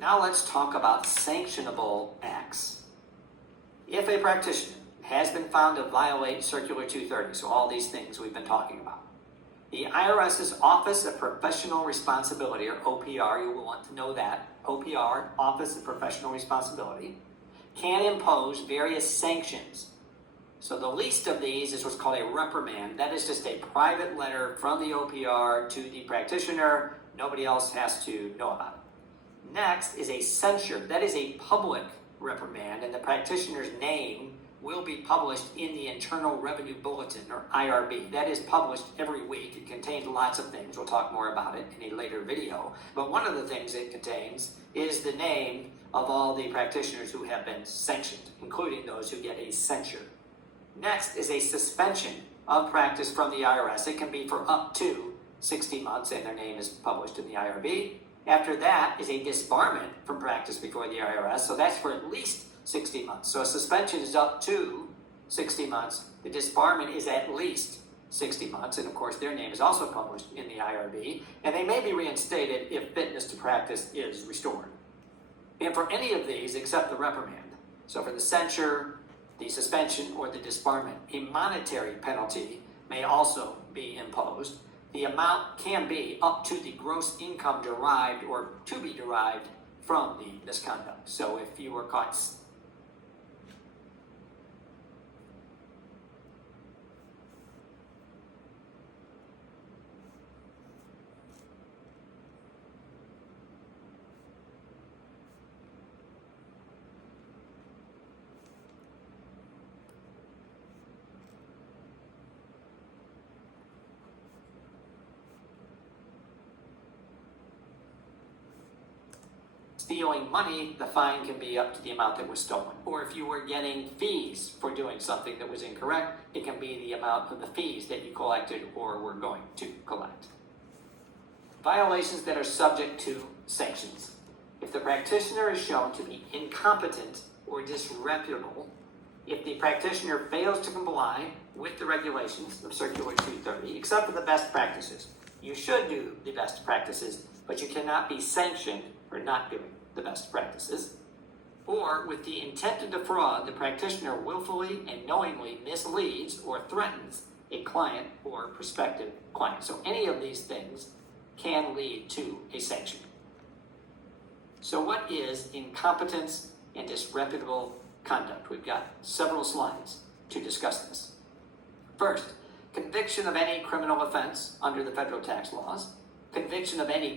Now let's talk about sanctionable acts. If a practitioner has been found to violate Circular 230, so all these things we've been talking about, the IRS's Office of Professional Responsibility, or OPR, you will want to know that, OPR, Office of Professional Responsibility, can impose various sanctions. So the least of these is what's called a reprimand. That is just a private letter from the OPR to the practitioner. Nobody else has to know about it. Next is a censure. That is a public reprimand, and the practitioner's name will be published in the Internal Revenue Bulletin, or IRB. That is published every week. It contains lots of things. We'll talk more about it in a later video. But one of the things it contains is the name of all the practitioners who have been sanctioned, including those who get a censure. Next is a suspension of practice from the IRS. It can be for up to 60 months, and their name is published in the IRB. After that is a disbarment from practice before the IRS, so that's for at least 60 months. So a suspension is up to 60 months. The disbarment is at least 60 months, and of course their name is also published in the IRB, and they may be reinstated if fitness to practice is restored. And for any of these except the reprimand, so for the censure, the suspension, or the disbarment, a monetary penalty may also be imposed. The amount can be up to the gross income derived or to be derived from the misconduct. So if you were caught stealing money, the fine can be up to the amount that was stolen. Or if you were getting fees for doing something that was incorrect, it can be the amount of the fees that you collected or were going to collect. Violations that are subject to sanctions. If the practitioner is shown to be incompetent or disreputable, if the practitioner fails to comply with the regulations of Circular 230, except for the best practices, you should do the best practices, but you cannot be sanctioned for not doing the best practices. Or with the intent to defraud, the practitioner willfully and knowingly misleads or threatens a client or prospective client. So any of these things can lead to a sanction. So what is incompetence and disreputable conduct? We've got several slides to discuss this. First, conviction of any criminal offense under the federal tax laws, conviction of any